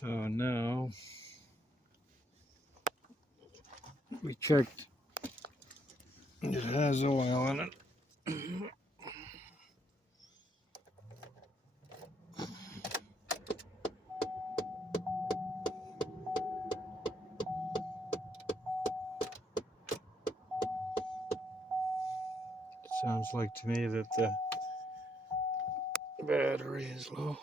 So now we checked, it has oil in it. Sounds like to me that the battery is low.